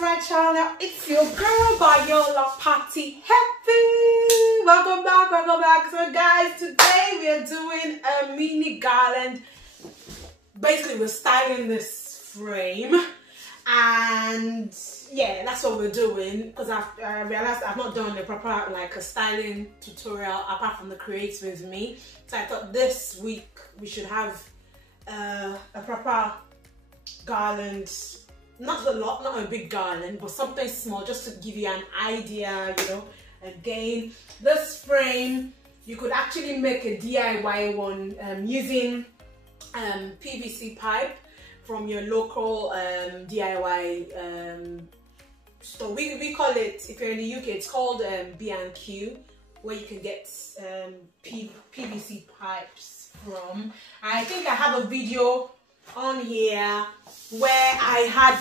to my channel. It's your girl Bayola Party Happy. Welcome back. So guys, today we are doing a mini garland. Basically, we're styling this frame, and yeah, that's what we're doing because I've realized I've not done a proper like a styling tutorial apart from the creates with me. So I thought this week we should have a proper garland. Not a big garland, but something small just to give you an idea, you know. Again, this frame, you could actually make a DIY one using PVC pipe from your local DIY store. We call it, if you're in the UK, it's called B&Q, where you can get PVC pipes from. I think I have a video on here where I had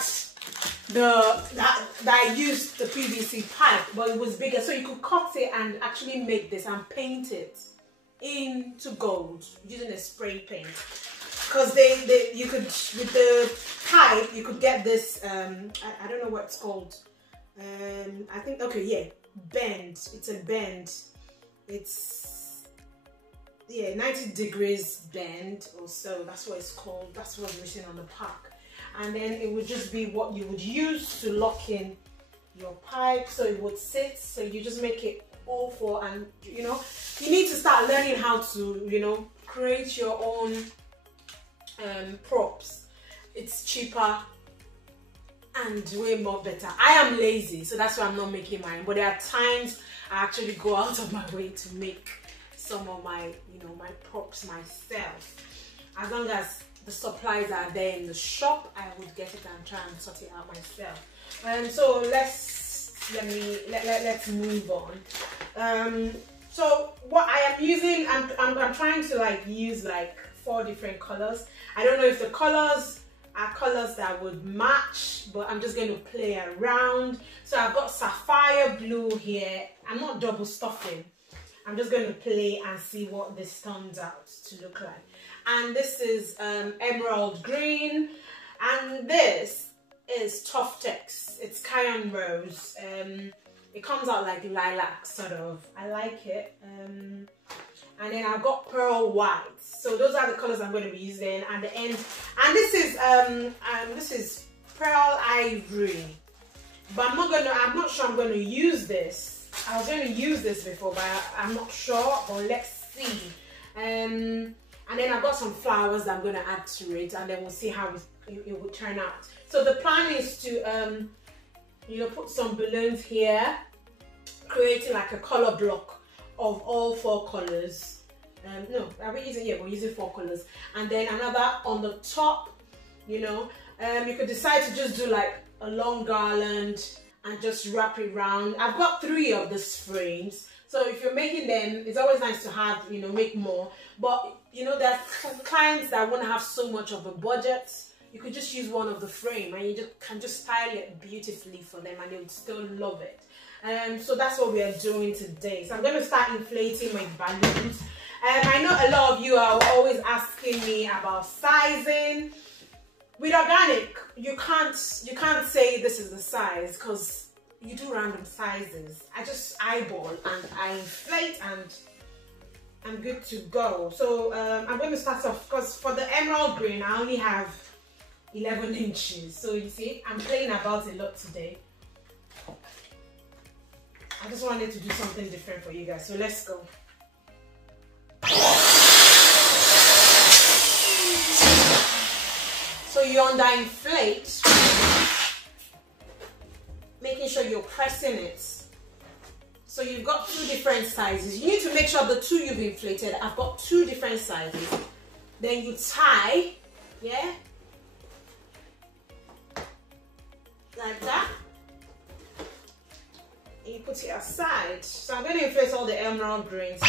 that I used the PVC pipe, but it was bigger, so you could cut it and actually make this and paint it into gold using a spray paint. Because you could, with the pipe, you could get this I don't know what it's called. I think, okay, yeah, bend. It's a bend. It's, yeah, 90 degrees bend or so. That's what it's called. That's what's written on the pack. And then it would just be what you would use to lock in your pipe, so it would sit. So you just make it all for, and you know, you need to start learning how to, you know, create your own props. It's cheaper and way more better. I am lazy, so that's why I'm not making mine. But there are times I actually go out of my way to make some of my, you know, my props myself. As long as the supplies are there in the shop, I would get it and try and sort it out myself. So let's move on. So what I am using, I'm trying to like use like 4 different colors. I don't know if the colors are colors that would match, but I'm just going to play around. So I've got sapphire blue here. I'm not double stuffing. I'm just going to play and see what this turns out to look like. And this is emerald green, and this is Tuftex. It's Canon rose. It comes out like lilac sort of. I like it. And then I've got pearl white. So those are the colors I'm going to be using. And the end, and this is pearl ivory. But I'm not sure I'm going to use this. I was going to use this before, but I'm not sure. But let's see. And then I've got some flowers that I'm going to add to it, and then we'll see how it will turn out. So the plan is to, you know, put some balloons here, creating like a color block of all 4 colors. No, are we using? Yeah, we're using 4 colors, and then another on the top. You know, you could decide to just do like a long garland and just wrap it around. I've got 3 of these frames, so if you're making them, it's always nice to have, you know, make more. But you know, there are clients that won't have so much of a budget. You could just use one of the frame, and you can just style it beautifully for them, and they would still love it. So that's what we are doing today. So I'm going to start inflating my balloons. I know a lot of you are always asking me about sizing. With organic, you can't say this is the size because you do random sizes. I just eyeball and I inflate and I'm good to go. So I'm going to start off, because for the emerald green I only have 11 inches. So you see, I'm playing about a lot today. I just wanted to do something different for you guys. So let's go. So you under-inflate, making sure you're pressing it. So you've got 2 different sizes. You need to make sure the 2 you've inflated, I've got 2 different sizes. Then you tie, yeah, like that. And you put it aside. So I'm going to inflate all the emerald greens.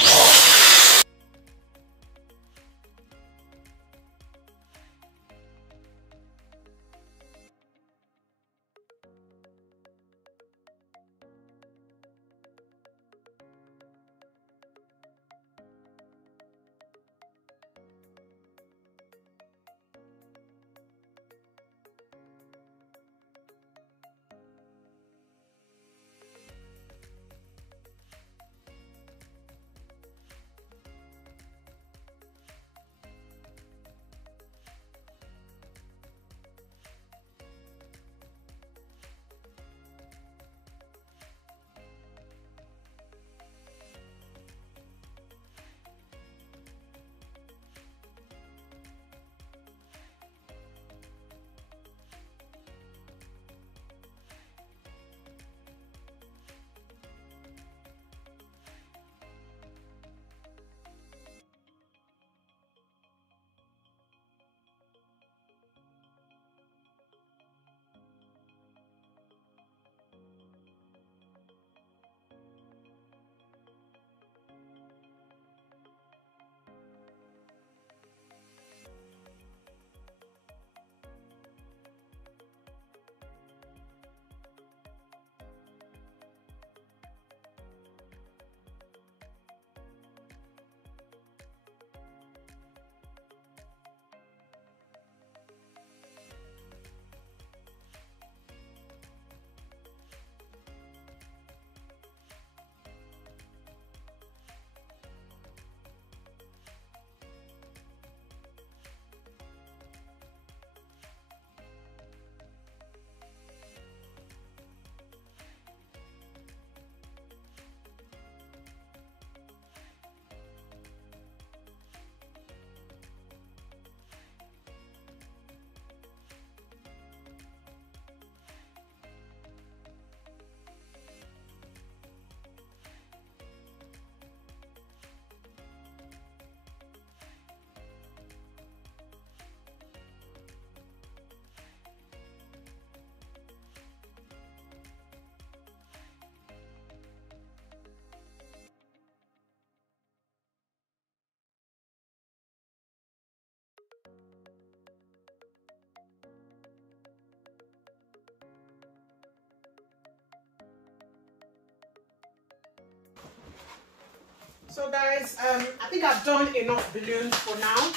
So guys, I think I've done enough balloons for now.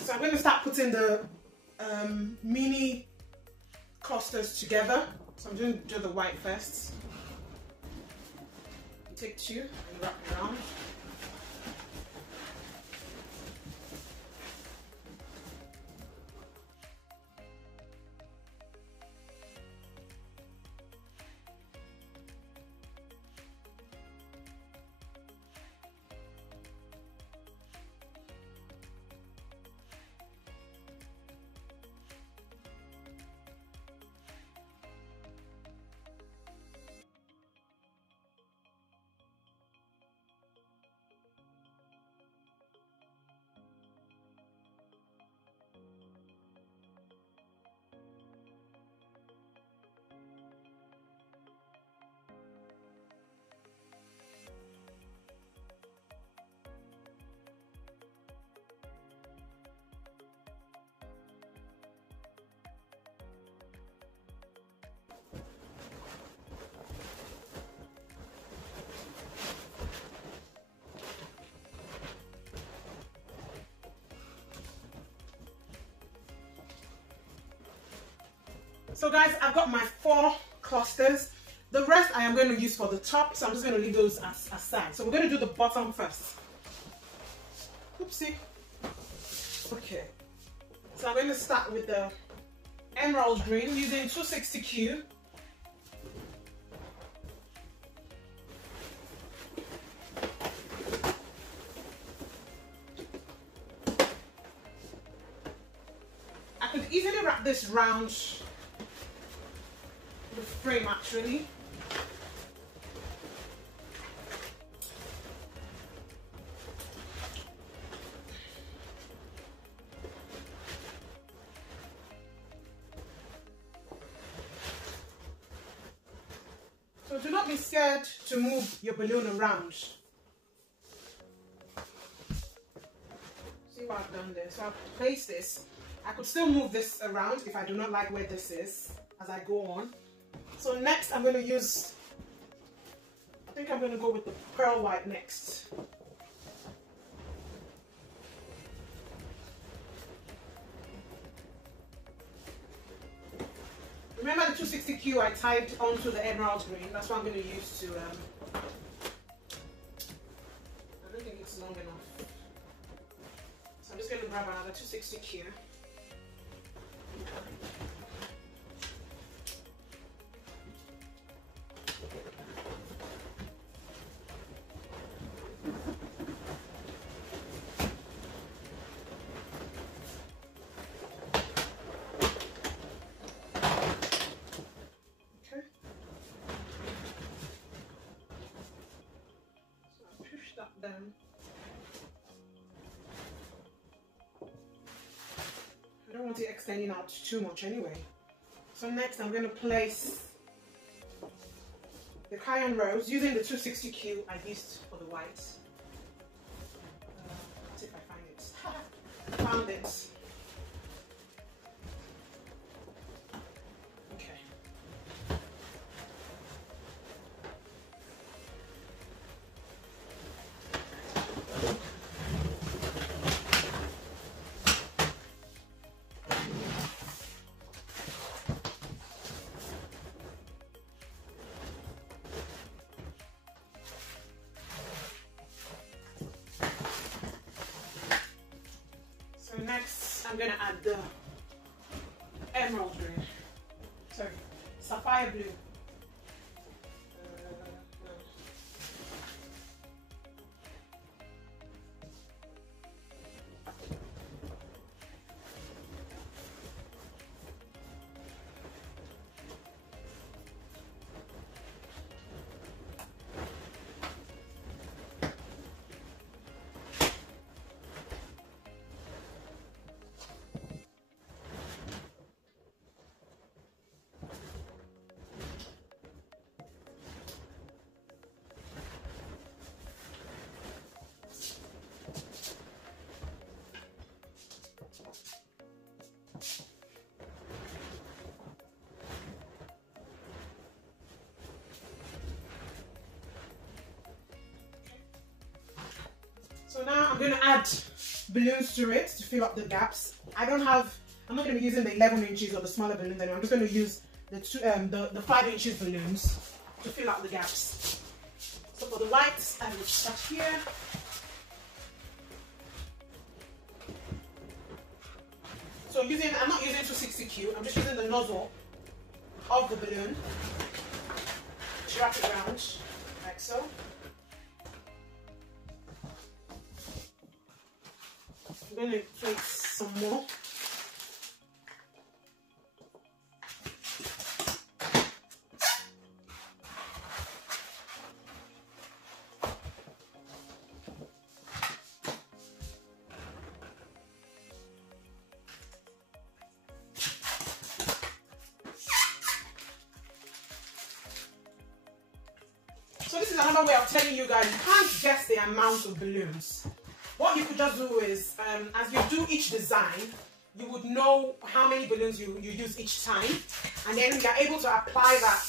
So I'm going to start putting the mini clusters together. So I'm going to do the white first. You take 2 and wrap it around. So guys, I've got my 4 clusters. The rest I am going to use for the top, so I'm just going to leave those aside. So we're going to do the bottom first. Oopsie. Okay. So I'm going to start with the emerald green using 260Q. I could easily wrap this round the frame actually. So do not be scared to move your balloon around. See what I've done there? So I've placed this. I could still move this around if I do not like where this is as I go on. So next I'm going to use, I think I'm going to go with the pearl white next. Remember the 260Q I tied onto the emerald green, that's what I'm going to use to, I don't think it's long enough. So I'm just going to grab another 260Q. Down. I don't want it extending out too much anyway. So next I'm going to place the cayenne rose using the 260Q I used for the white. Let's see if I find it. Found it. Next, I'm going to add the emerald green, sorry, sapphire blue. going to add balloons to it to fill up the gaps. I'm not going to be using the 11 inches or the smaller balloons anymore. I'm just going to use the 5 inches balloons to fill up the gaps. So for the whites, I will start here. So I'm not using 260Q, I'm just using the nozzle of the balloon to wrap it around, like so. I'm going to place some more. So this is another way of telling you guys, you can't guess the amount of balloons. What you could just do is, as you do each design, you would know how many balloons you use each time, and then you're able to apply that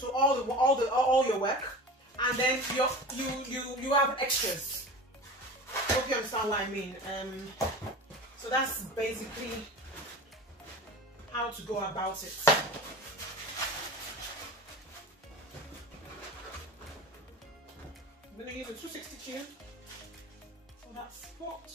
to all your work, and then you have extras. Hope you understand what I mean. So that's basically how to go about it. I'm going to use a 260Q for that spot.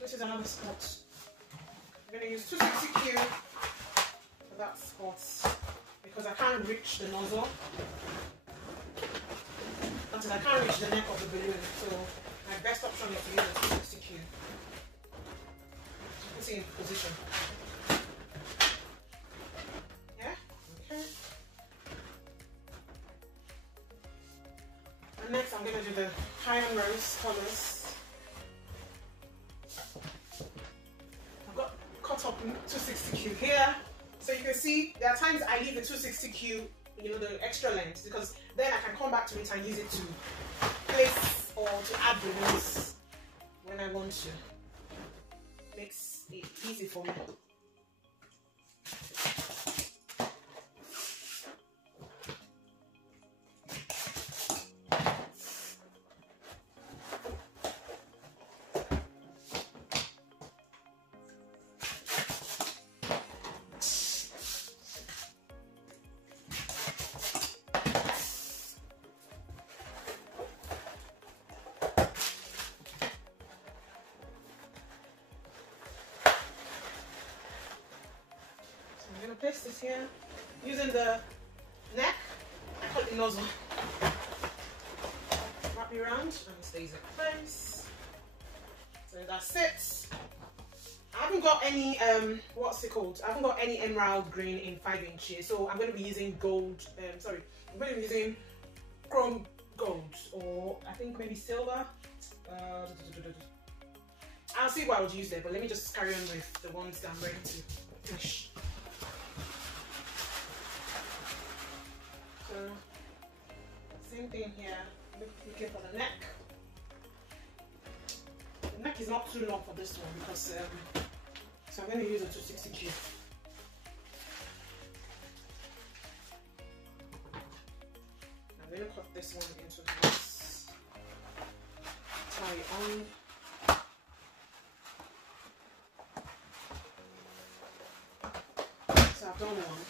This is another spot. I'm going to use 260Q for that spot because I can't reach the nozzle until I can't reach the neck of the balloon. So my best option is to use a 260Q. Put it in position. Yeah? Okay. And next I'm going to do the Canon rose colors. Cut up 260Q here, so you can see there are times I leave the 260Q, the extra length, because then I can come back to it and use it to place or to add balloons when I want to. Makes it easy for me. Place this here using the neck. I call it the nozzle. Wrap it around and it stays in place. So that's it. I haven't got any what's it called? I haven't got any emerald green in 5 inches, so I'm going to be using gold. I'm going to be using chrome gold, or I think maybe silver. I'll see what I would use there, but let me just carry on with the ones that I'm ready to finish. So, same thing here, looking for the neck. The neck is not too long for this one because, so I'm going to use a 260Q. I'm going to cut this one into halves, tie it on. So I've done one.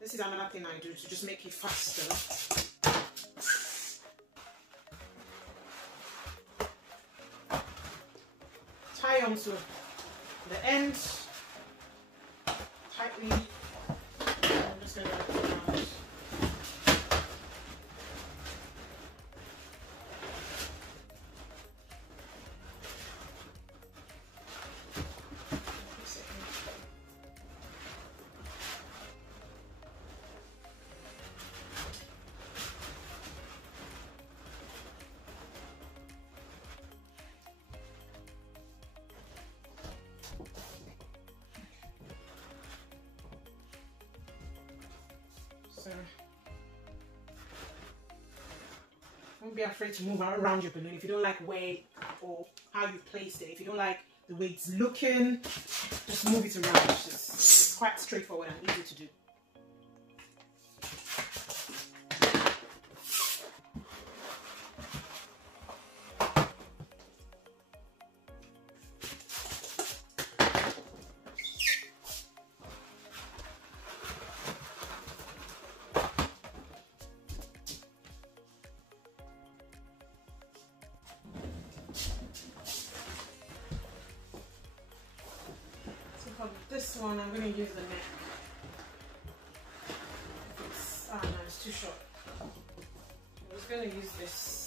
This is another thing I do to just make it faster. Tie onto the end tightly. I'm just going to wrap it around. Don't be afraid to move around your balloon if you don't like where or how you placed it. If you don't like the way it's looking, just move it around. It's quite straightforward and easy to do. This one, I'm going to use the neck. No, it's too short. I'm just going to use this.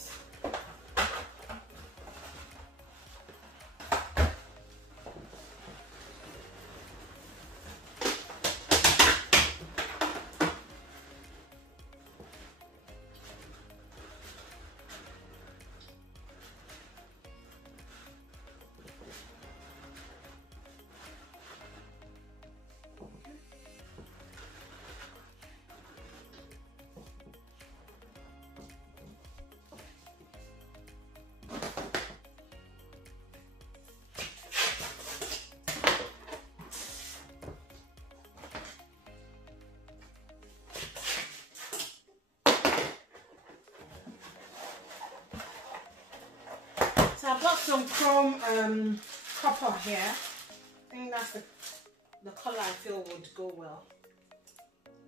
So I've got some chrome copper here. I think that's the color I feel would go well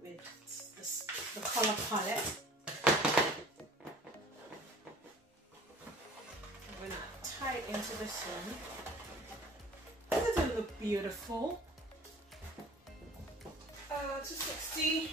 with the color palette. I'm going to tie it into this one. Doesn't it look beautiful? 260.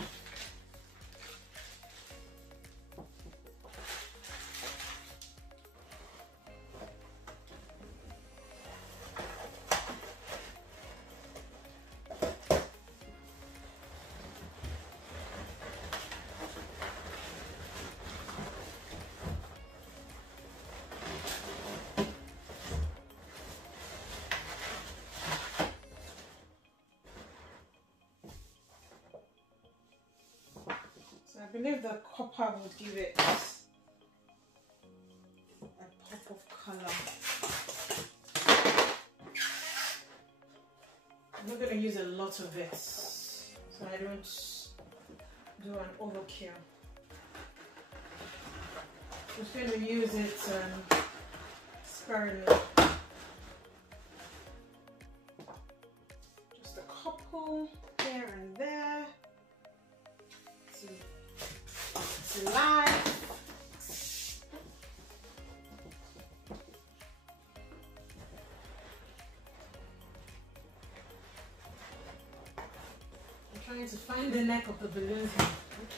I believe the copper would give it a pop of color. I'm not going to use a lot of it so I don't do an overkill. I'm just going to use it sparingly. Just a couple here and there. Live. I'm trying to find the neck of the balloon.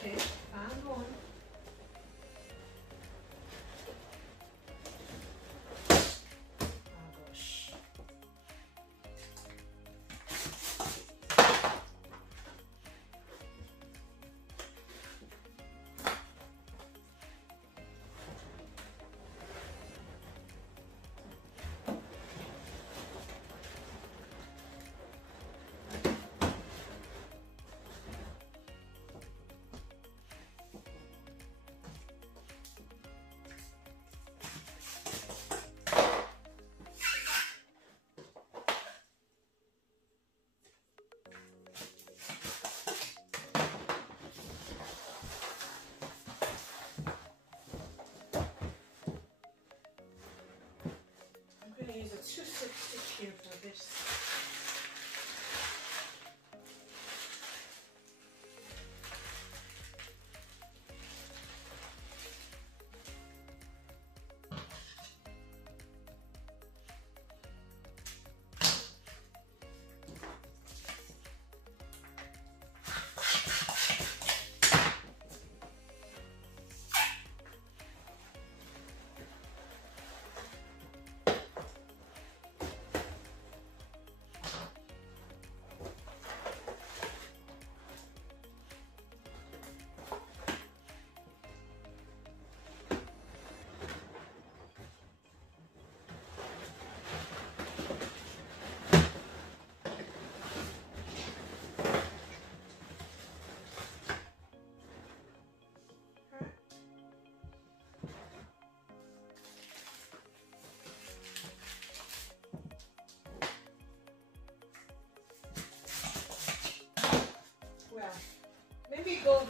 Okay, I'm going. Oh gosh.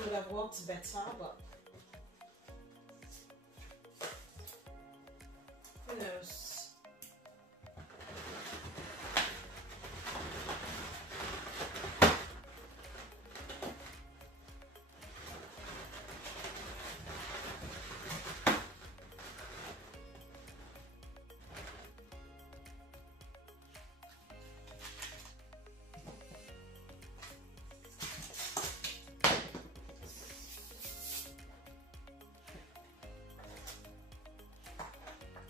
would have worked better, but who knows?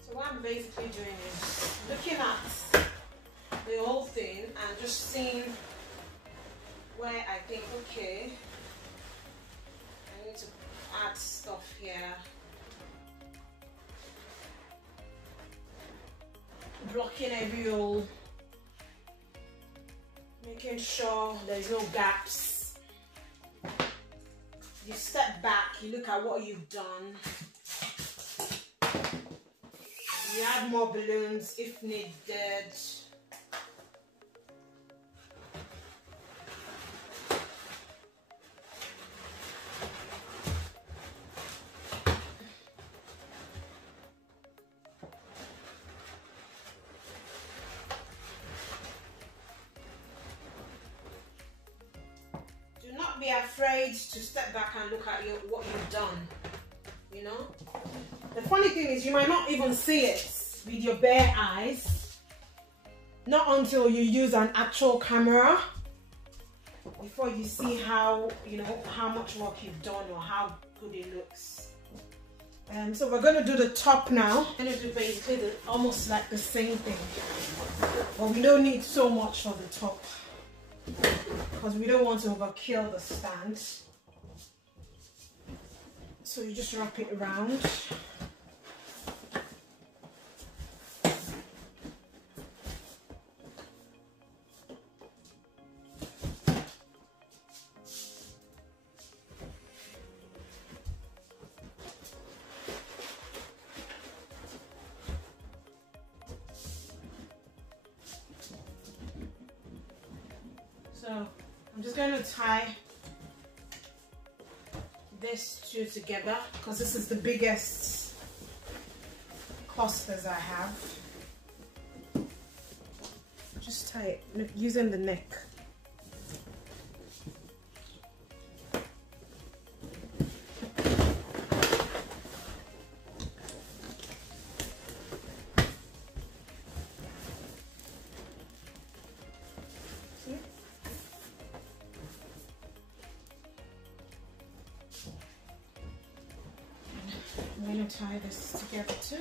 So what I'm basically doing is looking at the whole thing and just seeing where I think, okay, I need to add stuff here. Blocking every hole, making sure there's no gaps. You step back, you look at what you've done. You add more balloons if needed. Do not be afraid to step back and look at what you've done, you know. The funny thing is you might not even see it with your bare eyes, not until you use an actual camera before you see how, you know, how much work you've done or how good it looks. So we're going to do the top now. I'm going to do basically almost like the same thing, but we don't need so much for the top because we don't want to overkill the stand. So you just wrap it around. So I'm just going to tie this two together because this is the biggest clusters I have. Just tie it using the neck. I'm going to tie this together too,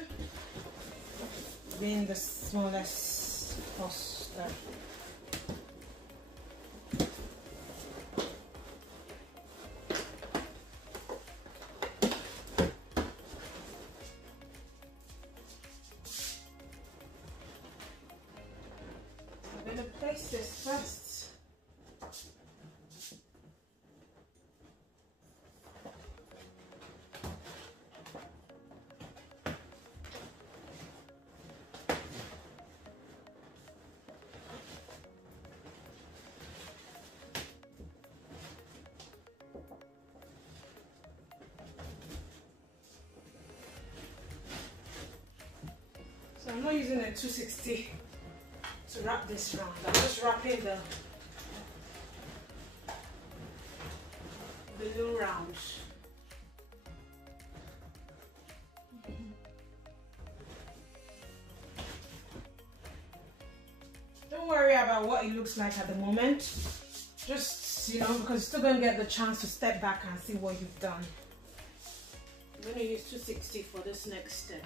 being the smallest cluster. I'm going to place this first. So I'm not using a 260 to wrap this round. I'm just wrapping the balloon round. Don't worry about what it looks like at the moment. Just, you know, because you're still going to get the chance to step back and see what you've done. I'm going to use 260 for this next step.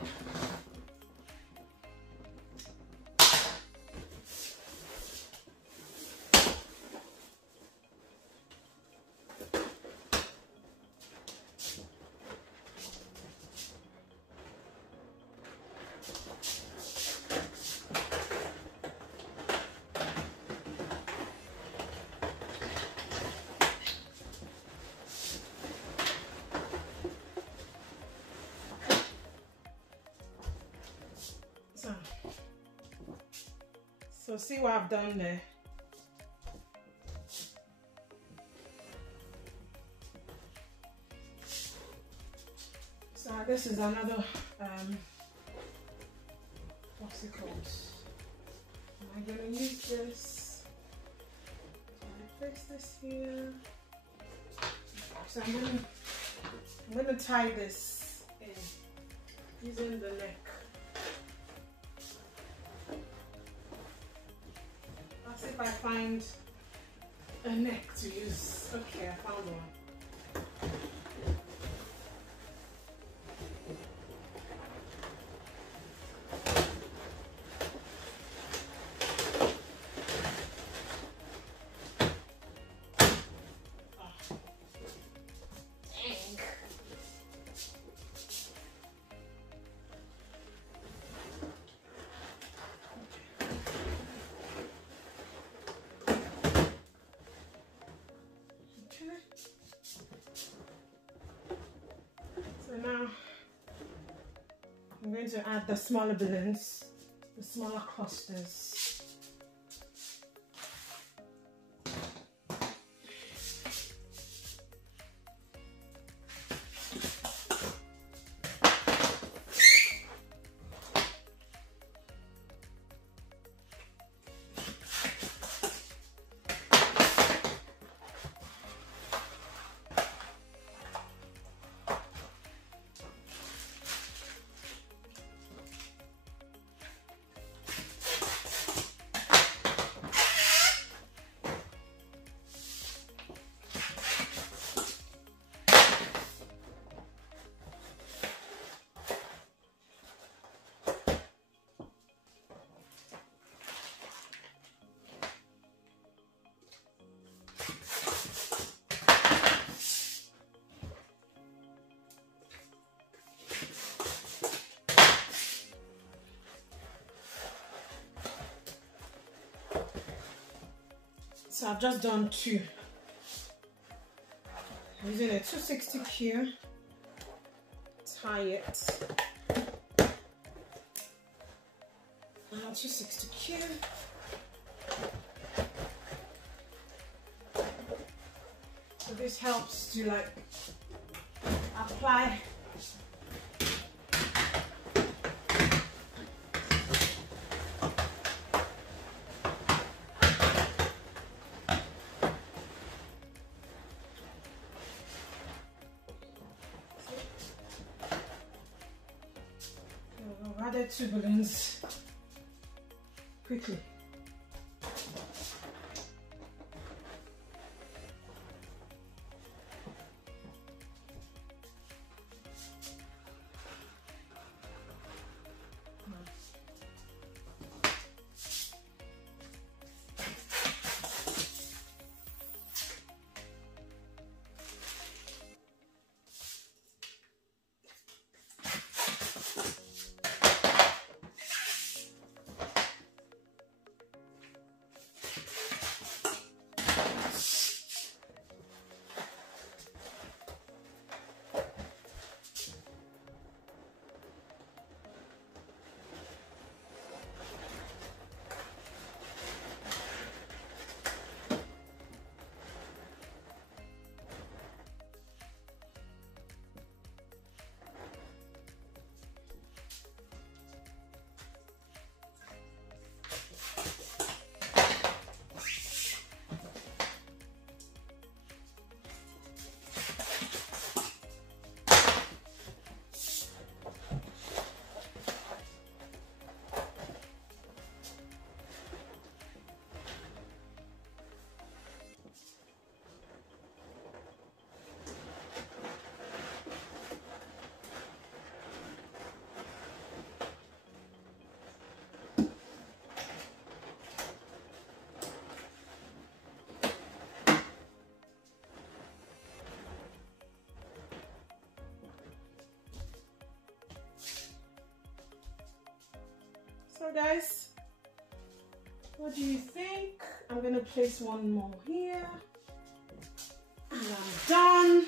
So see what I've done there. this is another, what's it called? Am I gonna use this? Can I place this here? So I'm gonna tie this in using the neck. I'll see if I find a neck to use. Okay, I found one. So now I'm going to add the smaller balloons, the smaller clusters. So I've just done two. I'm using a 260Q, tie it. Now 260Q. So this helps to like apply added two balloons quickly. So guys, what do you think? I'm gonna place one more here and I'm done.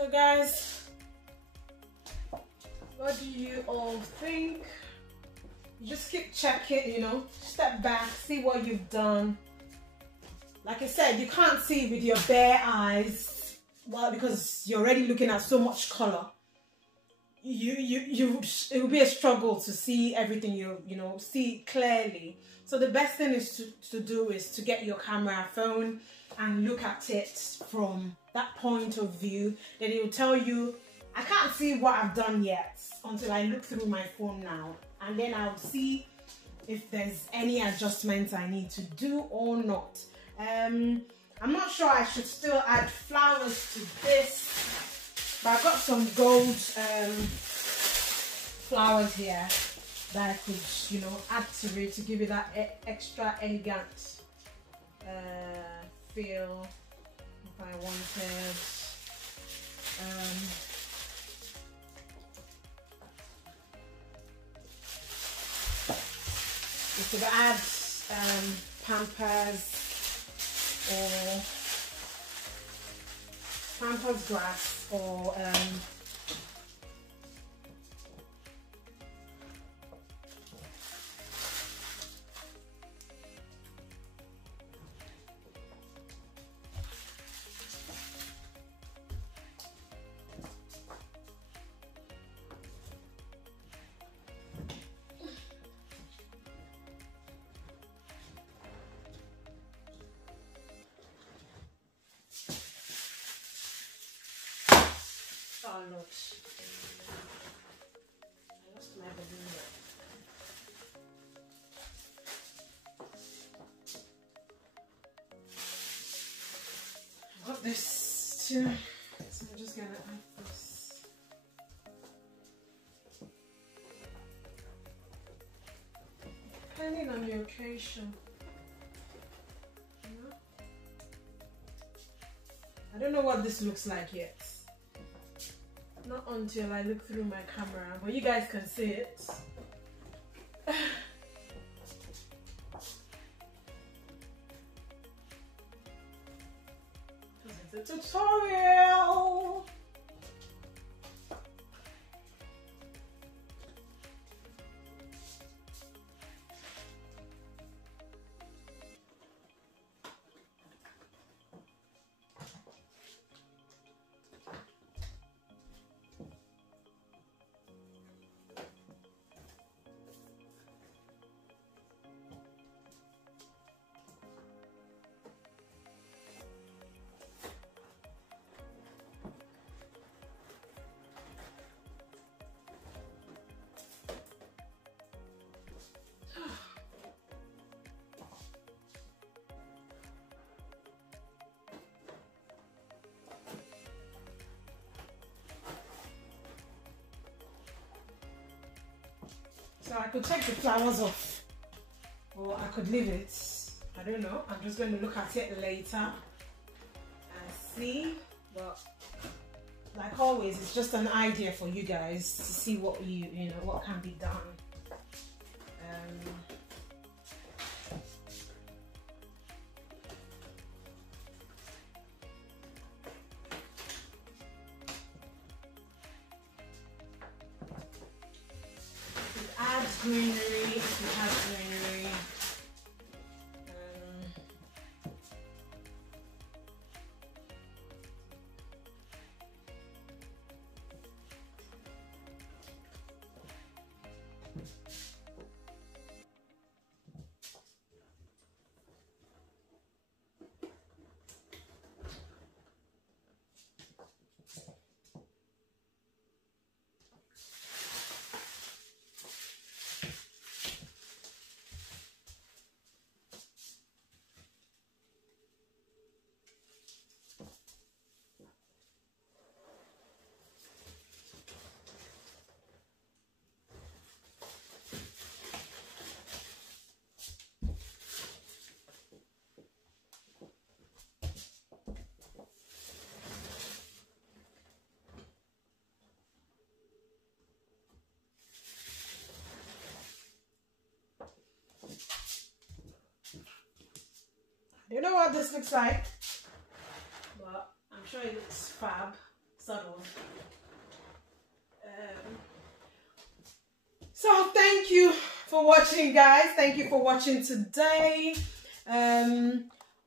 So guys, what do you all think? You just keep checking, you know, step back, see what you've done. Like I said, you can't see with your bare eyes, well, because you're already looking at so much color. It will be a struggle to see everything you know, see clearly. So the best thing is to do is to get your camera phone and look at it from that point of view. Then it will tell you, I can't see what I've done yet until I look through my phone now, and then I'll see if there's any adjustments I need to do or not. I'm not sure I should still add flowers to this, but I've got some gold flowers here that I could, you know, add to it to give it that extra elegant feel if I wanted. You could add Pampers or Pampers grass or oh Lord, I lost my balloon. I've got this too, so I'm just gonna add this. Depending on the occasion. You know? I don't know what this looks like yet. Not until I look through my camera, but you guys can see it. It's a tutorial. So I could take the flowers off, or I could leave it. I don't know. I'm just going to look at it later and see. But like always, it's just an idea for you guys to see what you know what can be done. Greenery, if you have greenery. I don't know what this looks like, but I'm sure it looks fab. subtle. So thank you for watching, guys. Thank you for watching today.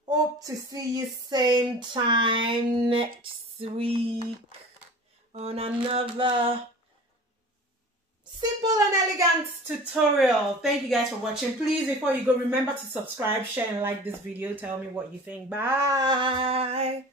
Hope to see you same time next week on another simple and elegant tutorial. Thank you guys for watching. Please, before you go, remember to subscribe, share, and like this video. Tell me what you think. Bye.